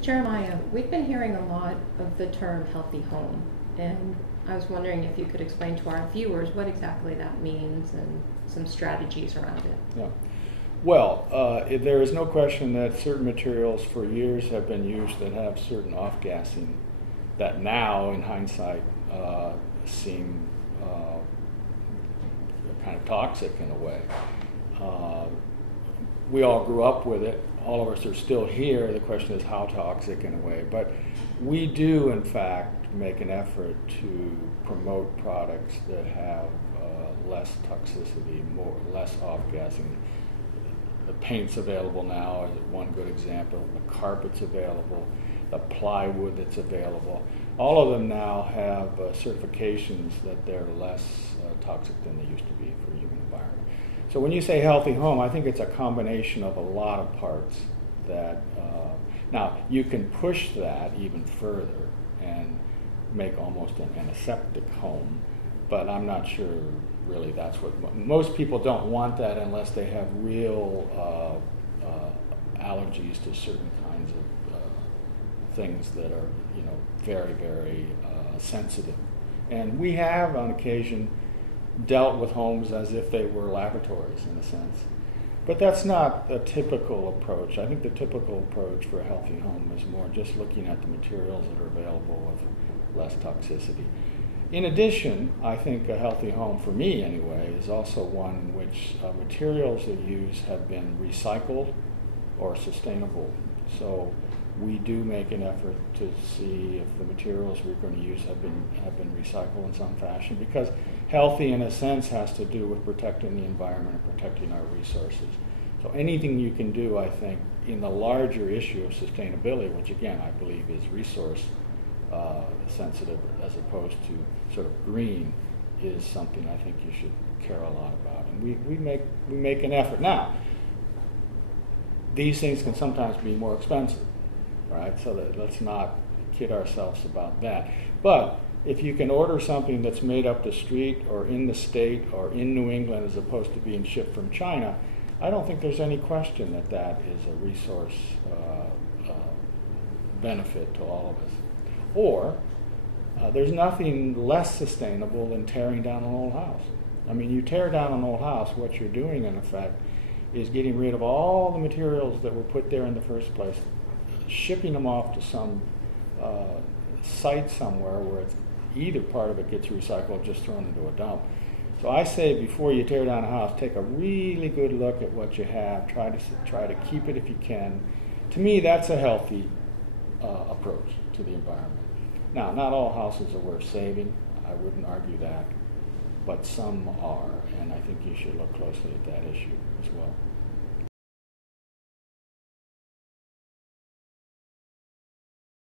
Jeremiah, we've been hearing a lot of the term healthy home, and I was wondering if you could explain to our viewers what exactly that means and some strategies around it. Yeah. Well, there is no question that certain materials for years have been used that have certain off-gassing that now, in hindsight, seem kind of toxic in a way. We all grew up with it. All of us are still here. The question is how toxic in a way. But we do, in fact, make an effort to promote products that have less toxicity, less off-gassing. The paint's available now is one good example. The carpet's available. The plywood that's available. All of them now have certifications that they're less toxic than they used to be for a human environment. So when you say healthy home, I think it's a combination of a lot of parts that, now you can push that even further and make almost an aseptic home, but I'm not sure really that's what, most people don't want that unless they have real allergies to certain kinds of things that are, very, very sensitive. And we have on occasion dealt with homes as if they were laboratories in a sense. But that's not a typical approach. I think the typical approach for a healthy home is more just looking at the materials that are available with less toxicity. In addition, I think a healthy home, for me anyway, is also one in which materials that use have been recycled or sustainable. So we do make an effort to see if the materials we're going to use have been recycled in some fashion, because healthy in a sense has to do with protecting the environment and protecting our resources. So anything you can do, I think, in the larger issue of sustainability, which again I believe is resource sensitive as opposed to sort of green, is something I think you should care a lot about. And we make an effort. Now, these things can sometimes be more expensive, right? So that, let's not kid ourselves about that. But if you can order something that's made up the street or in the state or in New England as opposed to being shipped from China, I don't think there's any question that that is a resource benefit to all of us. Or there's nothing less sustainable than tearing down an old house. I mean, you tear down an old house, what you're doing in effect is getting rid of all the materials that were put there in the first place, shipping them off to some site somewhere where it's either part of it gets recycled or just thrown into a dump. So I say before you tear down a house, take a really good look at what you have, try to keep it if you can. To me, that's a healthy approach to the environment. Now, not all houses are worth saving, I wouldn't argue that, but some are, and I think you should look closely at that issue as well.